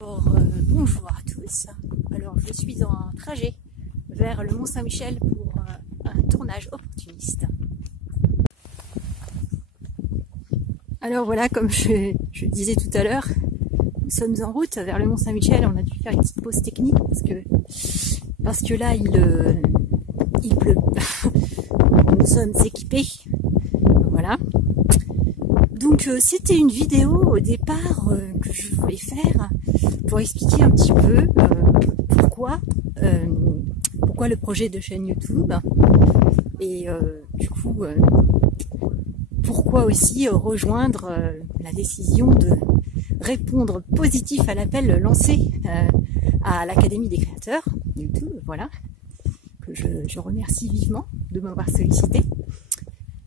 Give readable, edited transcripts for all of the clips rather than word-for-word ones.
Bonjour à tous. Alors je suis en trajet vers le Mont-Saint-Michel pour un tournage opportuniste. Alors voilà, comme je disais tout à l'heure, nous sommes en route vers le Mont-Saint-Michel. On a dû faire une petite pause technique parce que là il pleut. Nous sommes équipés. Voilà. Donc c'était une vidéo au départ que je voulais faire pour expliquer un petit peu pourquoi le projet de chaîne YouTube et du coup pourquoi aussi rejoindre la décision de répondre positif à l'appel lancé à l'Académie des créateurs YouTube, voilà, que je remercie vivement de m'avoir sollicité.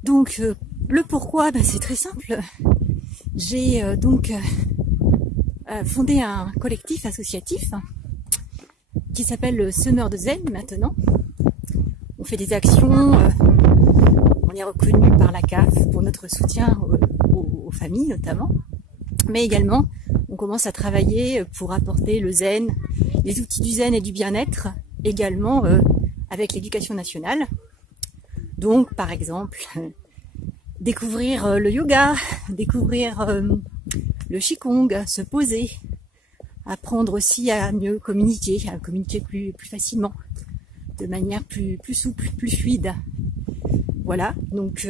Donc le pourquoi, c'est très simple. J'ai fondé un collectif associatif qui s'appelle le Semeur de Zen maintenant. On fait des actions, on est reconnu par la CAF pour notre soutien aux familles notamment, mais également on commence à travailler pour apporter le zen, les outils du zen et du bien-être, également avec l'éducation nationale. Donc par exemple, découvrir le yoga, découvrir le qigong, se poser, apprendre aussi à mieux communiquer, plus facilement, de manière plus souple, plus fluide. Voilà, donc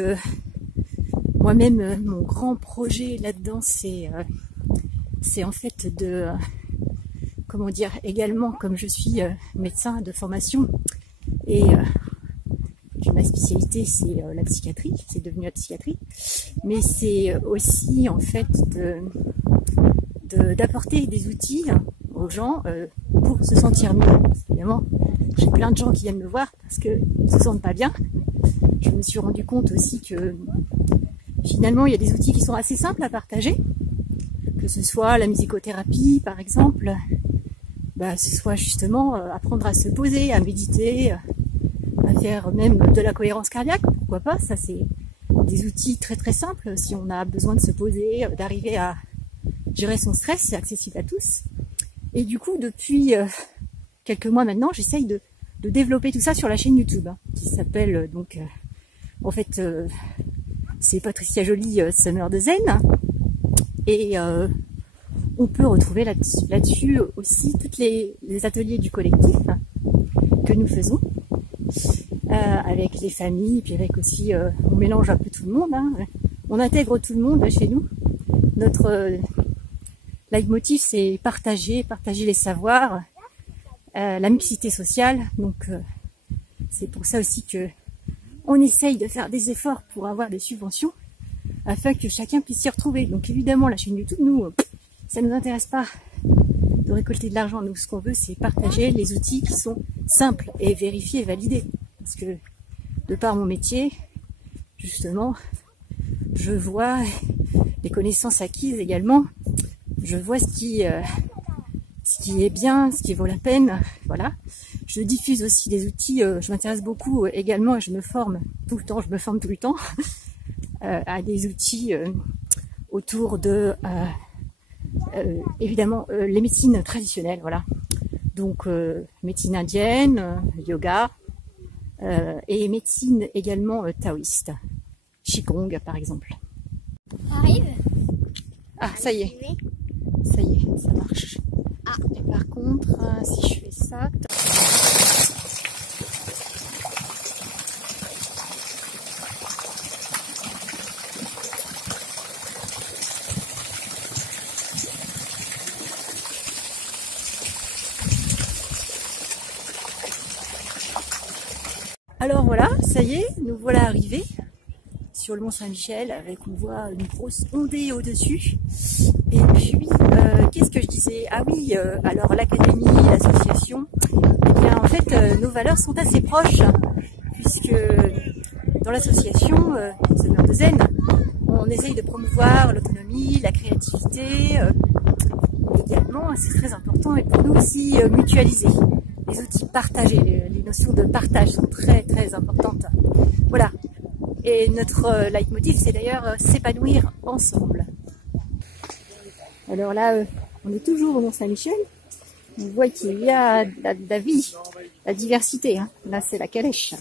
moi-même, mon grand projet là-dedans, c'est en fait de, comment dire, également, comme je suis médecin de formation, et ma spécialité c'est la psychiatrie, c'est devenu la psychiatrie, mais c'est aussi en fait d'apporter des outils aux gens pour se sentir mieux. Évidemment, j'ai plein de gens qui viennent me voir parce qu'ils ne se sentent pas bien. Je me suis rendu compte aussi que finalement il y a des outils qui sont assez simples à partager, que ce soit la musicothérapie par exemple, ce soit justement apprendre à se poser, à méditer, à faire même de la cohérence cardiaque, pourquoi pas, ça c'est des outils très très simples si on a besoin de se poser, d'arriver à gérer son stress, c'est accessible à tous. Et du coup depuis quelques mois maintenant, j'essaye de développer tout ça sur la chaîne YouTube qui s'appelle en fait c'est Patricia Joly Semeur de Zen, et on peut retrouver là-dessus aussi tous les ateliers du collectif que nous faisons avec les familles, puis avec aussi on mélange un peu tout le monde, on intègre tout le monde chez nous. Notre leitmotiv c'est partager les savoirs, la mixité sociale, donc c'est pour ça aussi que on essaye de faire des efforts pour avoir des subventions afin que chacun puisse s'y retrouver. Donc évidemment la chaîne YouTube, nous ça nous intéresse pas de récolter de l'argent, nous ce qu'on veut c'est partager les outils qui sont simples et vérifiés et validés, parce que de par mon métier justement je vois les connaissances acquises également, je vois ce qui est bien, ce qui vaut la peine, voilà. Je diffuse aussi des outils, je m'intéresse beaucoup également et je me forme tout le temps, à des outils autour de évidemment les médecines traditionnelles, voilà. Donc médecine indienne, yoga et médecine également taoïste, qigong par exemple. Arrive. Ah ça y est, ça marche. Ah. Et par contre, si je fais ça... Alors voilà, ça y est, nous voilà arrivés sur le Mont-Saint-Michel, avec on voit une grosse ondée au-dessus. Et puis, qu'est-ce que je disais? Ah oui, alors l'académie, l'association, eh bien en fait nos valeurs sont assez proches, puisque dans l'association Semeur de Zen, on essaye de promouvoir l'autonomie, la créativité, également, c'est très important, et pour nous aussi mutualiser. Les outils partagés, les notions de partage sont très très importantes. Voilà. Et notre leitmotiv, c'est d'ailleurs s'épanouir ensemble. Alors là, On est toujours au Mont-Saint-Michel. On voit qu'il y a de la vie, la diversité. Hein. Là, c'est la calèche.